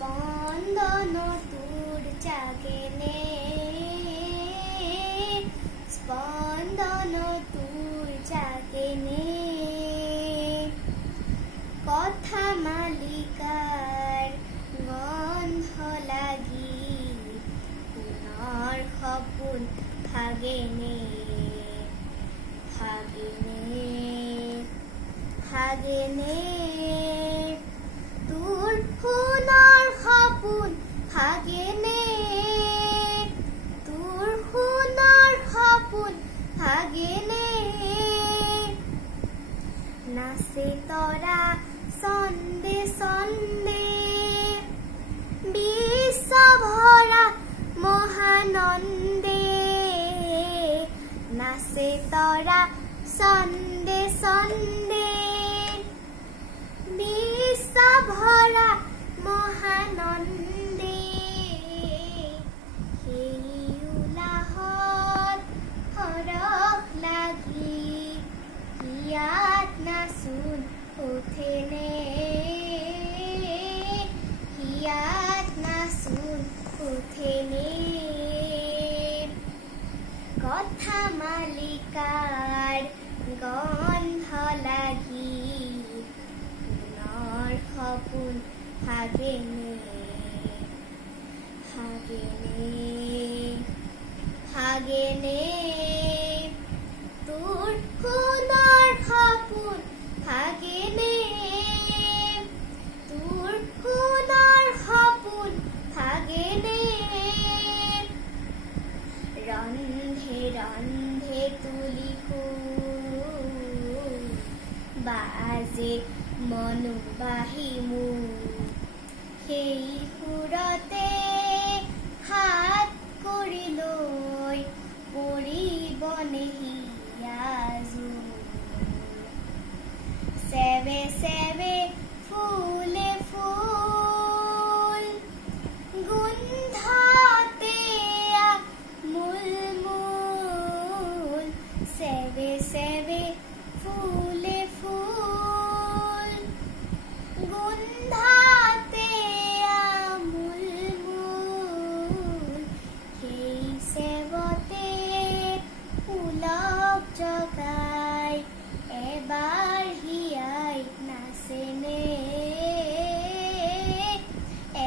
স্পন্দন তোৰ জাগেনে, স্পন্দন তোৰ জাগেনে। কথা মালিকাৰ গন্ধ লাগি পুনৰ সপোন ভাগেনে, ভাগেনে, ভাগেনে। তোৰ সোণৰ সপোন ভাগেনে, তোৰ সোণৰ সপোন ভাগেনে। নাচে তৰা ছন্দে ছন্দে, বিশ্ব ভৰা মহানন্দে। নাচে তৰা ছন্দে ছন্দে, বিশ্ব ভৰা মহানন্দে। সেই উলাহত সৰহ লাগি হিয়াত নাচোন উঠেনে, হিয়াত নাচোন উঠেনে। কথা মালিকাৰ গন্ধ লাগি পুনৰ সপোন ভাগেনে, ভাগেনে, ভাগেনে। তোৰ সোণৰ সপোন ভাগেনে, তোৰ সোণৰ সপোন ভাগেনে। ৰন্ধে ৰন্ধে তুলি সুৰ, বাজে মনোবাহী মোৰ। সেই সুৰতে হাত কৰি লৈ পৰিবনে হিয়া জোৰ। চেৱে চেৱে ফুলে ফুল, গোন্ধতে মূল মূল। চেৱে চেৱে ফুলে ফুল, গোন্ধতে মূল মূল। সেই চেৱতে পুলক জগাই এবাৰ হিয়াই নাচেনে,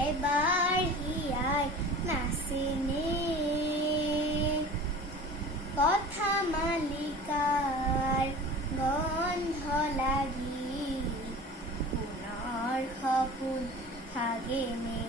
এবাৰ হিয়াই নাচেনে। কথা মালিকাৰ গন্ধ লাগি পুনৰ সপোন ভাগেনে।